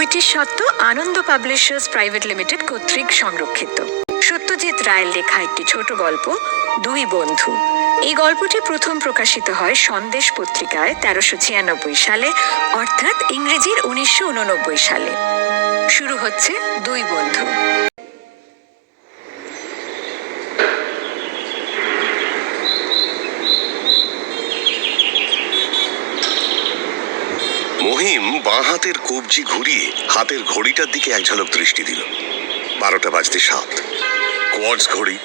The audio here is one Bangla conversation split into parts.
বইটির সত্য আনন্দ পাবলিশার্স প্রাইভেট লিমিটেড কর্তৃক সংরক্ষিত। সত্যজিৎ রায়ের লেখা একটি ছোট গল্প দুই বন্ধু। এই গল্পটি প্রথম প্রকাশিত হয় সন্দেশ পত্রিকায় 1396 সালে, অর্থাৎ ইংরেজির 1989 সালে। শুরু হচ্ছে দুই বন্ধু। মহিম বাঁ হাতের কবজি ঘুরিয়ে হাতের ঘড়িটার দিকে এক ঝলক দৃষ্টি দিল। 12টা বাজতে 7। কোয়ার্টজ ঘড়ি,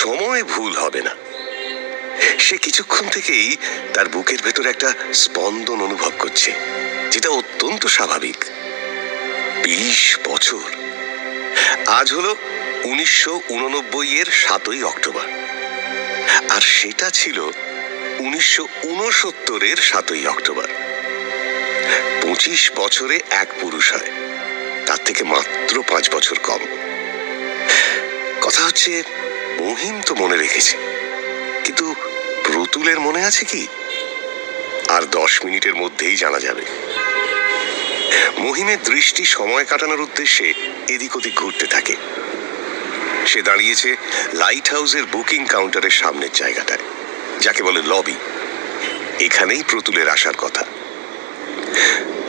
সময় ভুল হবে না। সে কিছুক্ষণ থেকেই তার বুকের ভেতর একটা স্পন্দন অনুভব করছে, যেটা অত্যন্ত স্বাভাবিক। 20 বছর। আজ হলো 1989 এর 7ই অক্টোবর, আর সেটা ছিল 1969 এর 7ই অক্টোবর। 25 বছরে এক পুরুষ হয়, তার থেকে মাত্র 5 বছর কম। কথা হচ্ছে, মহিম তো মনে রেখেছে, কিন্তু প্রতুলের মনে আছে কি? আর 10 মিনিটের মধ্যেই জানা যাবে। মহিমের দৃষ্টি সময় কাটানোর উদ্দেশ্যে এদিক ওদিক ঘুরতে থাকে। সে দাঁড়িয়েছে লাইট হাউসের বুকিং কাউন্টারের সামনের জায়গাটায়, যাকে বলে লবি। এখানেই প্রতুলের আসার কথা।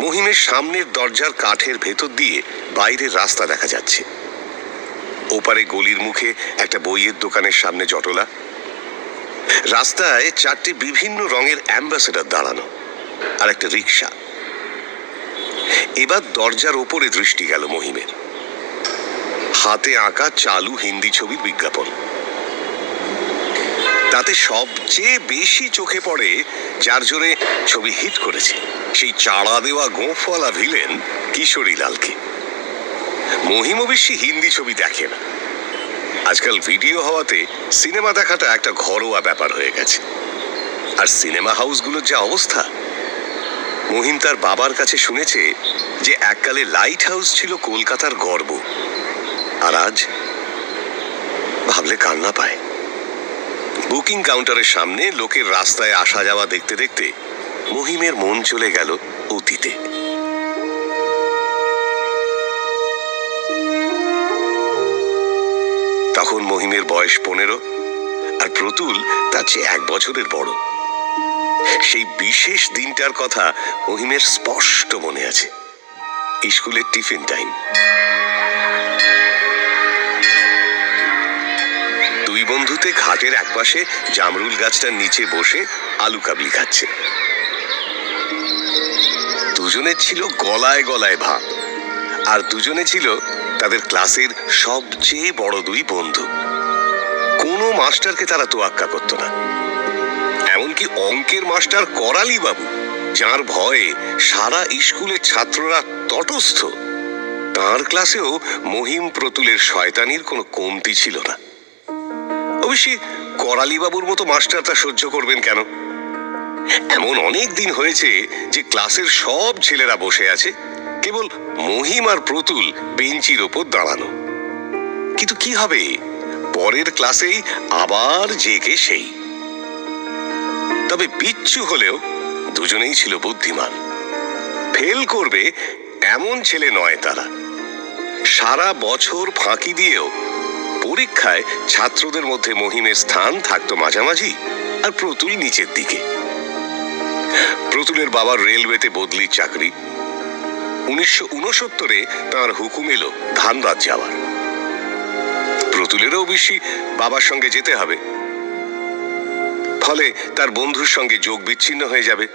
মহিমের সামনের দরজার কাঠের ভেতর দিয়ে বাইরের রাস্তা দেখা যাচ্ছে। ওপারে গলির মুখে একটা বইয়ের দোকানের সামনে জটলা। রাস্তায় 4টে বিভিন্ন রঙের অ্যাম্বাসেডর দাঁড়ানো, আর একটা রিক্সা। এবার দরজার ওপরে দৃষ্টি গেল মহিমের। হাতে আঁকা চালু হিন্দি ছবির বিজ্ঞাপন। তাতে সবচেয়ে বেশি চোখে পড়ে যার জোরে ছবি হিট করেছে, সেই চাড়া দেওয়া গোঁফওয়ালা ভিলেন কিশোরীলালকে। মহিম অবশ্যই হিন্দি ছবি দেখে না। আজকাল ভিডিও হওয়াতে সিনেমা দেখাটা একটা ঘরোয়া ব্যাপার হয়ে গেছে। আর সিনেমা হাউসগুলোর যা অবস্থা! মহিম তার বাবার কাছে শুনেছে যে এককালে লাইট হাউস ছিল কলকাতার গর্ব, আর আজ ভাবলে কান্না পায়। বুকিং কাউন্টারের সামনে লোকের রাস্তায় আসা যাওয়া দেখতে দেখতে মহিমের মন চলে গেল অতীতে। তখন মহিমের বয়স 15, আর প্রতুল তার চেয়ে 1 বছরের বড়। সেই বিশেষ দিনটার কথা মহিমের স্পষ্ট মনে আছে। স্কুলের টিফিন টাইম। দুই বন্ধুতে ঘাটের একপাশে জামরুল গাছটার নিচে বসে আলু কাবলি খাচ্ছে। দুজনের ছিল গলায় গলায় ভাব, আর দুজনে ছিল তাদের ক্লাসের সবচেয়ে বড় দুই বন্ধু। কোনো মাস্টারকে তারা তোয়াক্কা করত না, এমনকি অঙ্কের মাস্টার করালি বাবু, যার ভয়ে সারা স্কুলের ছাত্ররা তটস্থ, তার ক্লাসেও মহিম প্রতুলের শয়তানির কোনো কমতি ছিল না। অবশ্যই করালি বাবুর মতো মাস্টার তা সহ্য করবেন কেন? এমন অনেক দিন হয়েছে যে ক্লাসের সব ছেলেরা বসে আছে, কেবল মহিম আর প্রতুল বেঞ্চির ওপর দাঁড়ানো। কিন্তু কি হবে, পরের ক্লাসেই আবার যে কে সেই। তবে বিচ্ছু হলেও দুজনেই ছিল বুদ্ধিমান। ফেল করবে এমন ছেলে নয় তারা। সারা বছর ফাঁকি দিয়েও পরীক্ষায় ছাত্রদের মধ্যে মহিমের স্থান থাকতো মাঝামাঝি, আর প্রতুল নিচের দিকে। প্রতুলের বাবার রেলওয়েতে বদলির চাকরি। 1969-এ তাঁর হুকুম এলো ধানবাদ যাওয়ার। প্রতুলেরও অবশ্যই বাবার সঙ্গে যেতে হবে, ফলে তার বন্ধুর সঙ্গে যোগ বিচ্ছিন্ন হয়ে যাবে।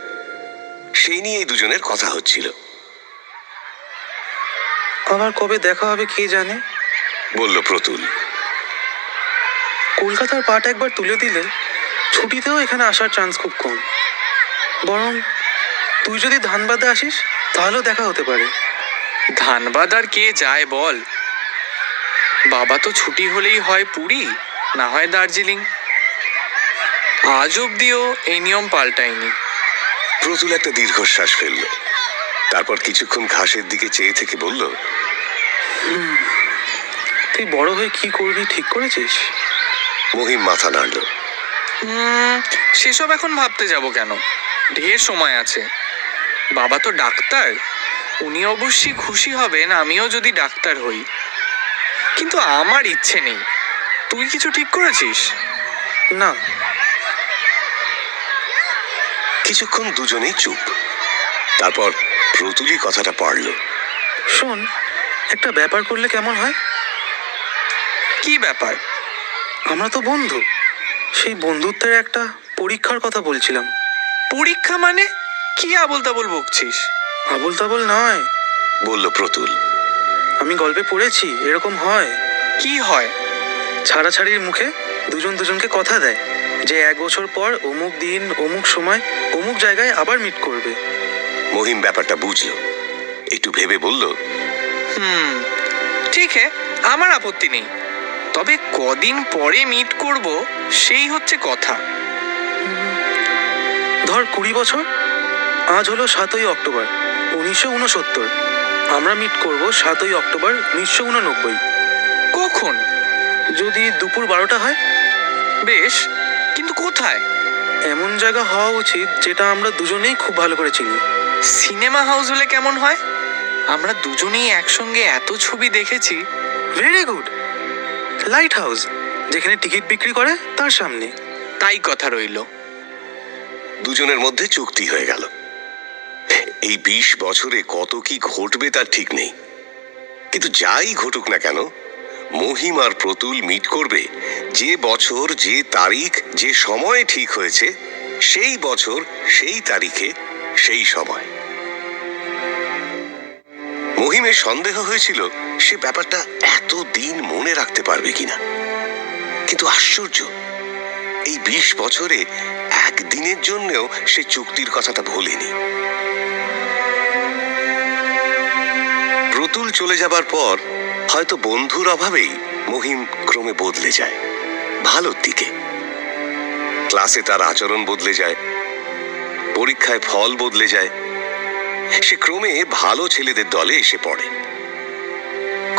সেই নিয়েই দুজনের কথা হচ্ছিল। আবার কবে দেখা হবে কে জানে, বলল প্রতুল। কলকাতার পাট একবার তুলে দিলে ছুটিতেও এখানে আসার চান্স খুব কম। বরং তুই যদি ধানবাদে আসিস তাহলেও দেখা হতে পারে। ধানবাদ আর কে যায় বল? বাবা তো ছুটি হলেই হয় পুরী, না হয় দার্জিলিং। আজ অব্দিও এই নিয়ম পাল্টায়নি। প্রতুল একটা দীর্ঘশ্বাস ফেলল, তারপর কিছুক্ষণ ঘাসের দিকে চেয়ে থেকে বলল, তুই বড় হয়ে কি করবি ঠিক করেছিস? মহিম মাথা নাড়ল। সেসব এখন ভাবতে যাব কেন, ঢের সময় আছে। বাবা তো ডাক্তার, উনি অবশ্যই খুশি হবেন আমিও যদি ডাক্তার হই, কিন্তু আমার ইচ্ছে নেই। তুই কিছু ঠিক করেছিস? না। কিছুক্ষণ দুজনেই চুপ। তারপর প্রতুলই কথাটা পারল। শোন, একটা ব্যাপার করলে কেমন হয়? কি ব্যাপার? আমরা তো বন্ধু, সেই বন্ধুত্বের একটা পরীক্ষার কথা বলছিলাম। পরীক্ষা মানে? কি আবোল তাবোল বকছিস? আবল তাবল নয়, বলল প্রতুল। আমি গল্পে পড়েছি এরকম হয়। কি হয়? ছাড়াছাড়ির মুখে দুজন দুজনকে কথা দেয় যে 1 বছর পর অমুক দিন অমুক সময় অমুক জায়গায় আবার মিট করবে। মহিম ব্যাপারটা বুঝল, একটু ভেবে বলল, ঠিক হ্যাঁ, আমার আপত্তি নেই, তবে কদিন পরে মিট করব সেই হচ্ছে কথা। ধর 20 বছর। আজ হলো 7ই অক্টোবর 1969। আমরা মিট করব 7ই অক্টোবর 1989। কখন? যদি দুপুর 12টা হয়। বেশ, কিন্তু কোথায়? এমন জায়গা হওয়া উচিত যেটা আমরা দুজনেই খুব ভালো করে চিনি। সিনেমা হাউস হলে কেমন হয়? আমরা দুজনেই একসঙ্গে এত ছবি দেখেছি। Very good. লাইট হাউস, যেখানে টিকিট বিক্রি করে তার সামনে। তাই কথা রইল। দুজনের মধ্যে চুক্তি হয়ে গেল। এই 20 বছরে কত কি ঘটবে তার ঠিক নেই, কিন্তু যাই ঘটুক না কেন, মহিম আর প্রতুল মিট করবে যে বছর, যে তারিখ, যে সময় ঠিক হয়েছে, সেই বছর, সেই তারিখে, সেই সময়। মহিমের সন্দেহ হয়েছিল সে ব্যাপারটা এতদিন মনে রাখতে পারবে কিনা, কিন্তু আশ্চর্য, এই 20 বছরে একদিনের জন্যও সে চুক্তির কথাটা ভোলেনি। প্রতুল চলে যাবার পর হয়তো বন্ধুর অভাবেই মহিম ক্রমে বদলে যায় ভালোর দিকে। ক্লাসে তার আচরণ বদলে যায়, পরীক্ষায় ফল বদলে যায়, সে ক্রমে ভালো ছেলেদের দলে এসে পড়ে।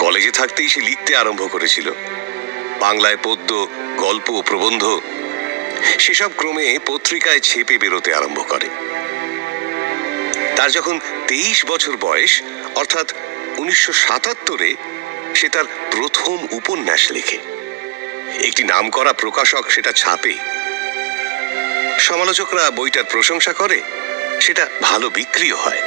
কলেজে থাকতেই সে লিখতে আরম্ভ করেছিল, বাংলায় পদ্য, গল্প, প্রবন্ধ, সেসব ক্রমে পত্রিকায় ছেপে বেরোতে আরম্ভ করে। তার যখন 23 বছর বয়স, অর্থাৎ 1977-এ, সে তার প্রথম উপন্যাস লেখে। একটি নামকরা প্রকাশক সেটা ছাপে। সমালোচকরা বইটার প্রশংসা করে, সেটা ভালো বিক্রিও হয়,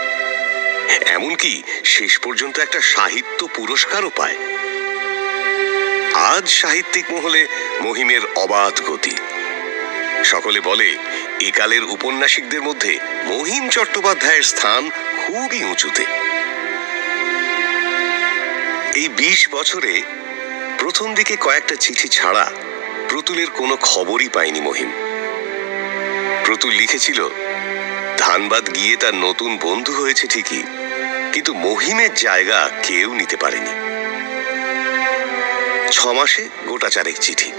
এমনকি শেষ পর্যন্ত একটা সাহিত্য পুরস্কারও পায়। আজ সাহিত্যিক মহলে মহিমের অবাধ গতি। সকলে বলে একালের উপন্যাসিকদের মধ্যে মহিম চট্টোপাধ্যায়ের স্থান খুবই উঁচুতে। এই 20 বছরে প্রথম দিকে কয়েকটা চিঠি ছাড়া প্রতুলের কোনো খবরই পায়নি মহিম। প্রতুল লিখেছিল, ধানবাদ গিয়ে তার নতুন বন্ধু হয়েছে ঠিকই, কিন্তু মহিমের জায়গা কেউ নিতে পারেনি। 6 মাসে গোটা 4 চিঠি,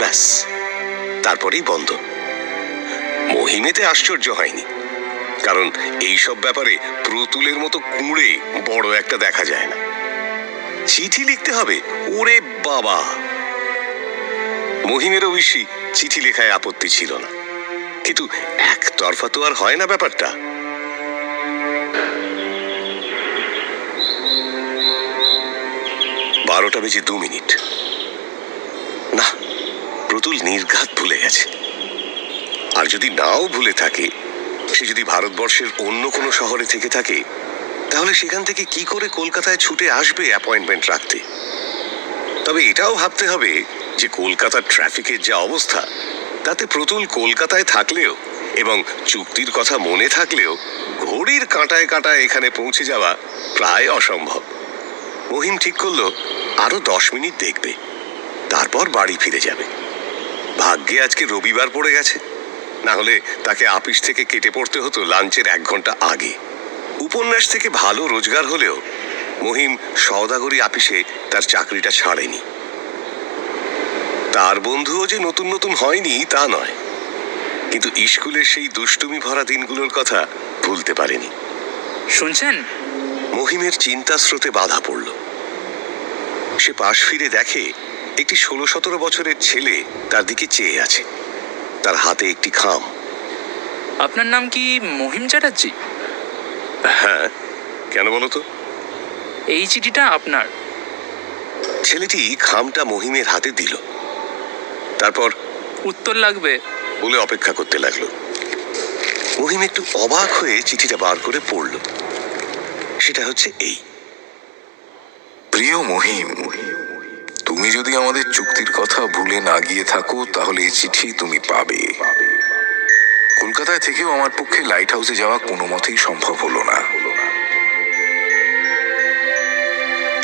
ব্যাস, তারপরেই বন্ধ। মহিমেতে আশ্চর্য হয়নি, কারণ এইসব ব্যাপারে প্রতুলের মতো কুঁড়ে বড় একটা দেখা যায় না। চিঠি লিখতে হবে, ওরে বাবা! মহিমের অবশ্যই চিঠি লেখায় আপত্তি ছিল না, কিন্তু একতরফা তো আর হয় না ব্যাপারটা। 12:02। না, প্রতুল নির্ঘাত ভুলে গেছে। আর যদি নাও ভুলে থাকে, সে যদি ভারতবর্ষের অন্য কোনো শহরে থেকে থাকে, তাহলে সেখান থেকে কি করে কলকাতায় ছুটে আসবে অ্যাপয়েন্টমেন্ট রাখতে? তবে এটাও ভাবতে হবে যে কলকাতার ট্রাফিকের যা অবস্থা, তাতে প্রতুল কলকাতায় থাকলেও এবং চুক্তির কথা মনে থাকলেও ঘড়ির কাঁটায় কাঁটায় এখানে পৌঁছে যাওয়া প্রায় অসম্ভব। মহিম ঠিক করলো আরো 10 মিনিট দেখবে, তারপর বাড়ি ফিরে যাবে। ভাগ্যে আজকে রবিবার পড়ে গেছে, না হলে তাকে অফিস থেকে কেটে পড়তে হতো লাঞ্চের 1 ঘন্টা আগে। উপন্যাস থেকে ভালো রোজগার হলেও মহিম সওদাগরি অফিসে তার চাকরিটা ছাড়েনি। তার বন্ধুও যে নতুন নতুন হয়নি তা নয়, কিন্তু স্কুলের সেই দুষ্টুমি ভরা দিনগুলোর কথা ভুলতে পারেনি। শুনছেন? মহিমের চিন্তা স্রোতে বাধা পড়ল। সে পাশ ফিরে দেখে একটি 16-17 বছরের ছেলে তার দিকে চেয়ে আছে, তার হাতে একটি খাম। আপনার নাম কি মহিম চ্যাটার্জি? হ্যাঁ, কেন বলো তো? এই চিঠিটা আপনার। ছেলেটি খামটা মহিমের হাতে দিল, তারপর উত্তর লাগবে। বলে অপেক্ষা করতে লাগলো। মহিম একটু অবাক হয়ে চিঠিটা বার করে পড়ল। সেটা হচ্ছে এই: প্রিয় মহিম, তুমি যদি আমাদের চুক্তির কথা ভুলে না গিয়ে থাকো তাহলে এই চিঠি তুমি পাবে। কলকাতায় থেকেও আমার পক্ষে লাইট হাউসে যাওয়া কোনো মতেই সম্ভব হলো না।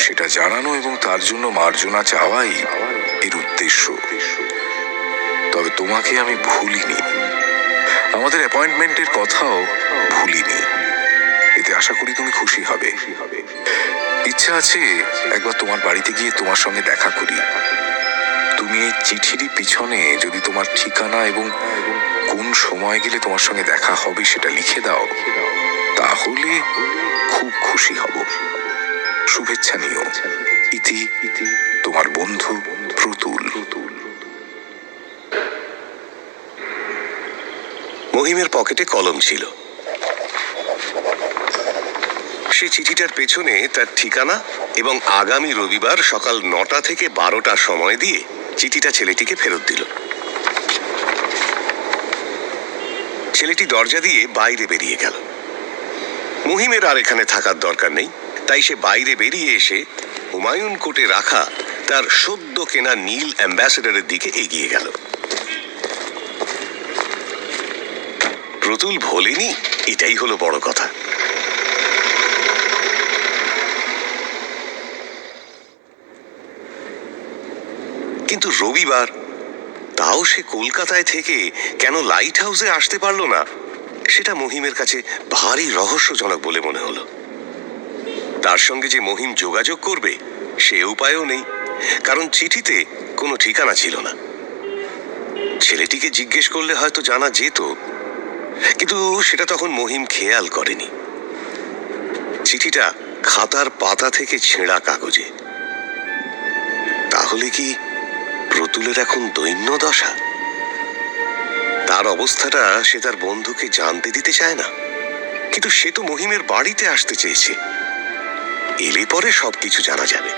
সেটা জানানো এবং তার জন্য মার্জনা চাওয়াই এর উদ্দেশ্য। তবে তোমাকে আমি ভুলিনি, আমাদের অ্যাপয়েন্টমেন্টের কথাও ভুলিনি। এতে আশা করি তুমি খুশি হবে। ইচ্ছা আছে একবার তোমার বাড়িতে গিয়ে তোমার সঙ্গে দেখা করি। তুমি এই চিঠিরই পিছনে যদি তোমার ঠিকানা এবং কোন সময় গেলে তোমার সঙ্গে দেখা হবে সেটা লিখে দাও, তাহলে খুব খুশি হব। শুভেচ্ছা নিও। ইতি তোমার বন্ধু প্রতুল। মহিমের পকেটে কলম ছিল। সে চিঠিটার পেছনে তার ঠিকানা এবং আগামী রবিবার সকাল 9টা থেকে 12টার সময় দিয়ে চিঠিটা ছেলেটিকে ফেরত দিল। ছেলেটি দরজা দিয়ে বাইরে বেরিয়ে গেল। মহিমের আর এখানে থাকার দরকার নেই, তাই সে বাইরে বেরিয়ে এসে হুমায়ুন কোর্টে রাখা তার সদ্য কেনা নীল অ্যাম্বাসেডরের দিকে এগিয়ে গেল। প্রতুল ভোলেনি, এটাই হলো বড় কথা। কিন্তু রবিবার, তাও সে কলকাতায় থেকে কেন লাইট হাউসে আসতে পারলো না, সেটা মহিমের কাছে ভারী রহস্যজনক বলে মনে হলো। তার সঙ্গে যে মহিম যোগাযোগ করবে সে উপায়ও নেই, কারণ চিঠিতে কোনো ঠিকানা ছিল না। ছেলেটিকে জিজ্ঞেস করলে হয়তো জানা যেত, কিন্তু সেটা তখন মহিম খেয়াল করেনি। চিঠিটা খাতার পাতা থেকে ছেঁড়া কাগজে। তাহলে কি প্রতুলের এখন দৈন্য দশা? তার অবস্থাটা সে তার বন্ধুকে জানতে দিতে চায় না, কিন্তু সে তো মহিমের বাড়িতে আসতে চেয়েছে। এলে পরে সবকিছু জানা যাবে।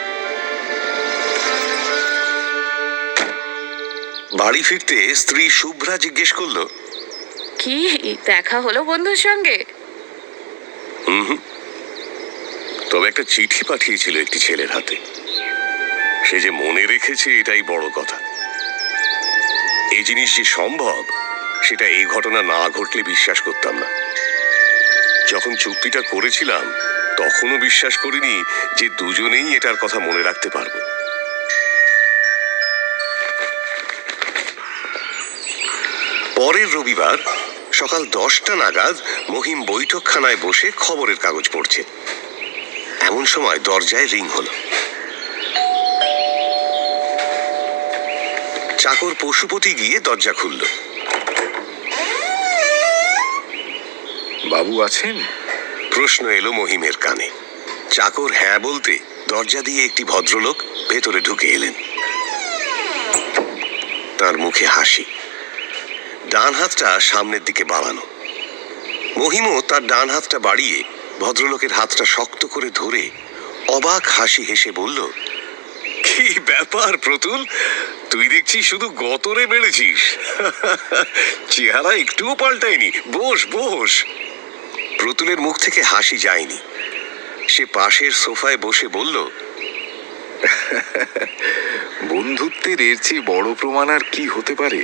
বাড়ি ফিরতে স্ত্রী শুভ্রা জিজ্ঞেস করলো, কি দেখা হলো বন্ধুর সঙ্গে? তবে একটা চিঠি পাঠিয়েছিল একটি ছেলের হাতে। সে যে মনে রেখেছে এটাই বড় কথা। এই জিনিস যে সম্ভব সেটা এই ঘটনা না ঘটলে বিশ্বাস করতাম না। যখন চুক্তিটা করেছিলাম তখনও বিশ্বাস করিনি যে দুজনেই এটার কথা মনে রাখতে পারবো। পরের রবিবার সকাল 10টা নাগাদ মহিম বৈঠকখানায় বসে খবরের কাগজ পড়ছে। এমন সময় দরজায় রিং হলো। চাকর পশুপতি গিয়ে দরজা খুলল। বাবু আছেন? প্রশ্ন এলো মহিমের কানে। চাকর হ্যাঁ বলতে দরজা দিয়ে একটি ভদ্রলোক ভেতরে ঢুকে এলেন। তার মুখে হাসি, ডান হাতটা সামনের দিকে বাড়ানো। মহিমও তার ডান হাতটা বাড়িয়ে ভদ্রলোকের হাতটা শক্ত করে ধরে অবাক হাসি হেসে বলল, কি ব্যাপার প্রতুল, তুই দেখছি শুধু গতরে বেড়েছিস। চেহারা একটুও পাল্টায়নি। বস বস। প্রতুলের মুখ থেকে হাসি যায়নি। সে পাশের সোফায় বসে বলল, বন্ধুত্বের এর চেয়ে বড় প্রমাণ আর কি হতে পারে?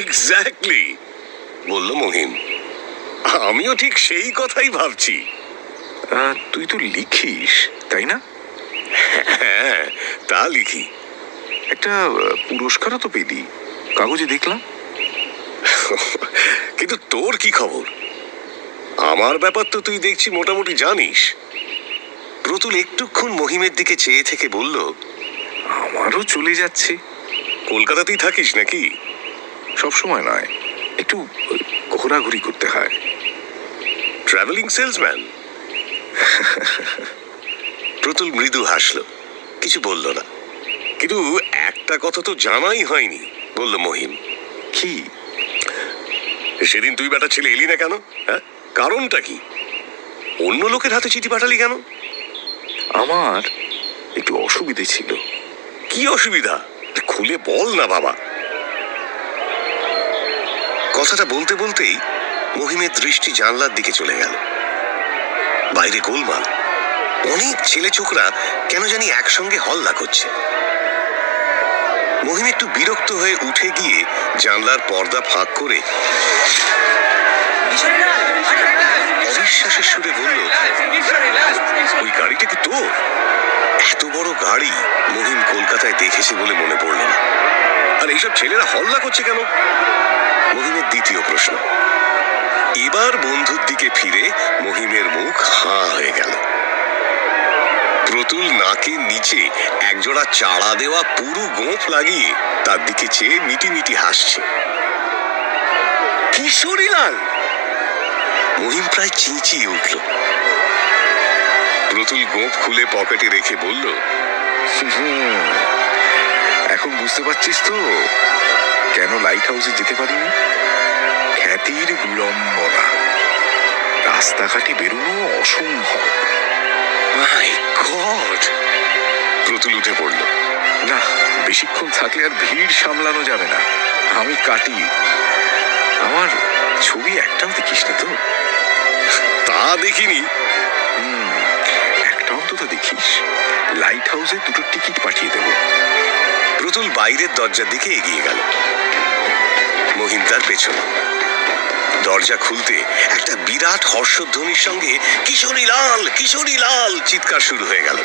এক্স্যাক্টলি, বলল মহিম। আমিও ঠিক সেই কথাই ভাবছি। তুই তো লিখিস, তাই না? হ্যাঁ, তা লিখি। একটা পুরস্কারও তো পেলি, কাগজে দেখলাম। কিন্তু তোর কি খবর? আমার ব্যাপার তো তুই দেখছি মোটামুটি জানিস। প্রতুল একটুক্ষণ মহিমের দিকে চেয়ে থেকে বলল, আমারও চলে যাচ্ছে। কলকাতাতেই থাকিস নাকি? সব সময় নয়, একটু ঘোরাঘুরি করতে হয়। Travelling salesman? প্রতুল মৃদু হাসল, কিছু বলল না। কিন্তু একটা কথা তো জানাই হয়নি, বলল মহিম। কি? সেদিন তুই বেটা ছেলে এলি না কেন? হ্যাঁ, কারণটা কি? অন্য লোকের হাতে চিঠি পাঠালি কেন? আমার একটু অসুবিধে ছিল। কি অসুবিধা? খুলে বল না বাবা। কথাটা বলতে বলতেই মহিমের দৃষ্টি জানলার দিকে চলে গেল। বাইরে গোলমাল, অনেক ছেলে ছোকরা কেন জানি একসঙ্গে হল্লা করছে। মহিম একটু বিরক্ত হয়ে উঠে গিয়ে জানলার পর্দা ফাঁক করে অবিশ্বাসের সুরে বলল, ওই গাড়িটা কি তোর? এত বড় গাড়ি মহিম কলকাতায় দেখেছে বলে মনে পড়ল না। আর এইসব ছেলেরা হল্লা করছে কেন? মহিমের দ্বিতীয় প্রশ্ন। এবার বন্ধুর দিকে ফিরে মহিমের মুখ হাঁ হয়ে গেল। প্রতুল নাকের নিচে একজোড়া চাড়া দেওয়া পুরু গোঁফ লাগিয়ে তার দিকে চেয়ে মিটি মিটি হাসছে। কিশোরীলাল! মহিম প্রায় চেঁচিয়ে উঠল। প্রতুল গোঁফ খুলে পকেটে রেখে বলল, এখন বুঝতে পারছিস তো কেন লাইট হাউসে যেতে পারিনি? খ্যাতির বিড়ম্বনা, রাস্তাঘাটে বেরোনো অসম্ভব। মাই গড! প্রতুল উঠে পড়ল। না, বেশিক্ষণ থাকলে আর ভিড় সামলানো যাবে না। আমি কাটি। আমার ছবি একটাও দেখিস না তো? তা দেখিনি। একটা অন্তত দেখিস। লাইট হাউসে দুটো টিকিট পাঠিয়ে দেবো। প্রতুল বাইরের দরজার দিকে এগিয়ে গেল, মহিম তার পেছনে। দরজা খুলতে একটা বিরাট হর্ষধ্বনির সঙ্গে কিশোরীলাল, কিশোরীলাল চিৎকার শুরু হয়ে গেল।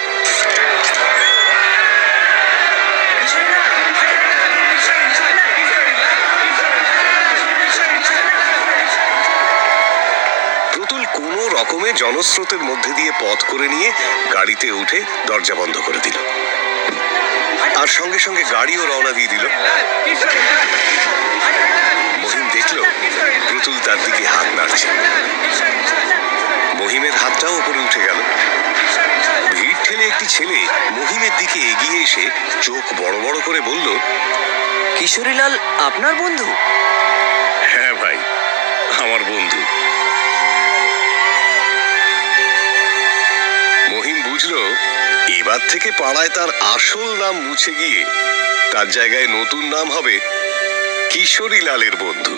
প্রতুল কোনো রকমে জনস্রোতের মধ্যে দিয়ে পথ করে নিয়ে গাড়িতে উঠে দরজা বন্ধ করে দিল, আর সঙ্গে সঙ্গে গাড়িও রওনা দিয়ে দিল। মহিম দেখল প্রতুল তার দিকে হাত নাড়ছে। মহিমের হাতটাও উপরে উঠে গেল। ভিড় ঠেলে একটি ছেলে মহিমের দিকে এগিয়ে এসে চোখ বড় বড় করে বলল, কিশোরীলাল আপনার বন্ধু? হ্যাঁ ভাই, আমার বন্ধু। মহিম বুঝল এবার থেকে পাড়ায় তার আসল নাম মুছে গিয়ে তার জায়গায় নতুন নাম হবে কিশোরীলালের বন্ধু।